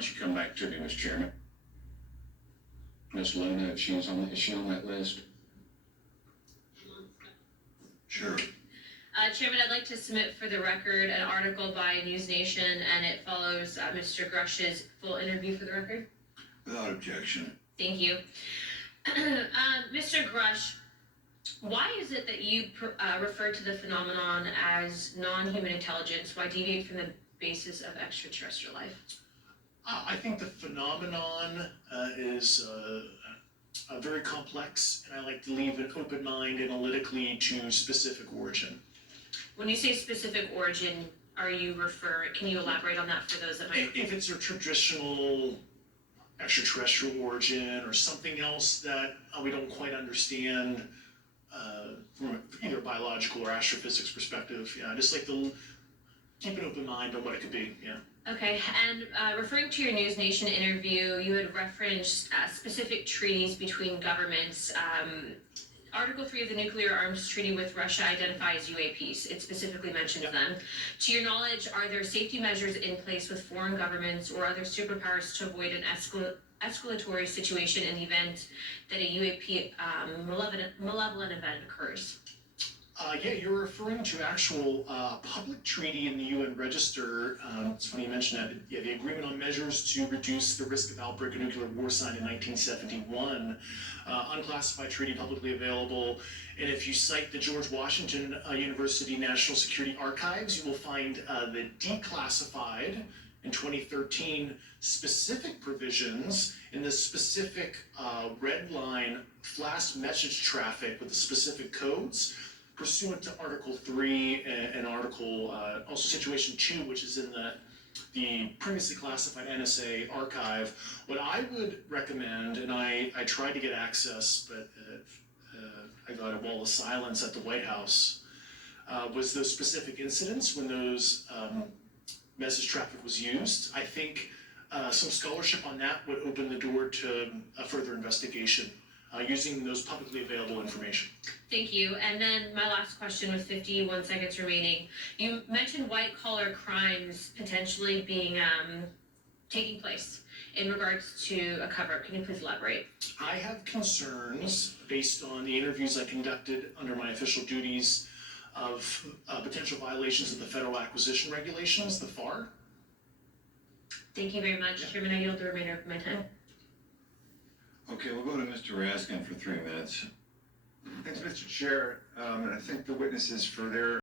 don't you come back to me, Mr. Chairman? Miss Luna, is she on that list? Sure. Chairman, I'd like to submit for the record an article by News Nation, and it follows Mr. Grush's full interview for the record. Without objection. Thank you. Mr. Grush, why is it that you refer to the phenomenon as non-human intelligence? Why deviate from the basis of extraterrestrial life? I think the phenomenon is very complex, and I like to leave an open mind analytically to specific origin. When you say specific origin, can you elaborate on that for those that might? If it's a traditional extraterrestrial origin or something else that we don't quite understand from either a biological or astrophysics perspective, yeah, I just like to keep an open mind on what it could be, yeah. Okay, and referring to your News Nation interview, you had referenced specific treaties between governments. Article 3 of the Nuclear Arms Treaty with Russia identifies UAPs. It specifically mentions them. To your knowledge, are there safety measures in place with foreign governments or other superpowers to avoid an escalatory situation in the event that a UAP malevolent event occurs? Yeah, you're referring to actual public treaty in the UN Register. It's funny you mention that. Yeah, the Agreement on Measures to Reduce the Risk of Outbreak of Nuclear War signed in 1971. Unclassified treaty, publicly available. And if you cite the George Washington University National Security Archives, you will find the declassified in 2013 specific provisions in the specific red line flash message traffic with the specific codes pursuant to Article 3 and Article, also Situation 2, which is in the previously classified NSA archive. What I would recommend, and I tried to get access, but I got a wall of silence at the White House, was those specific incidents when those message traffic was used. I think some scholarship on that would open the door to a further investigation using those publicly available information. Thank you. And then my last question with 51 seconds remaining. You mentioned white-collar crimes potentially being taking place in regards to a cover-up. Can you please elaborate? I have concerns based on the interviews I conducted under my official duties of potential violations of the federal acquisition regulations, the FAR. Thank you very much. Chairman, I yield the remainder of my time. Okay, we'll go to Mr. Raskin for 3 minutes. Thanks, Mr. Chair. And I thank the witnesses for their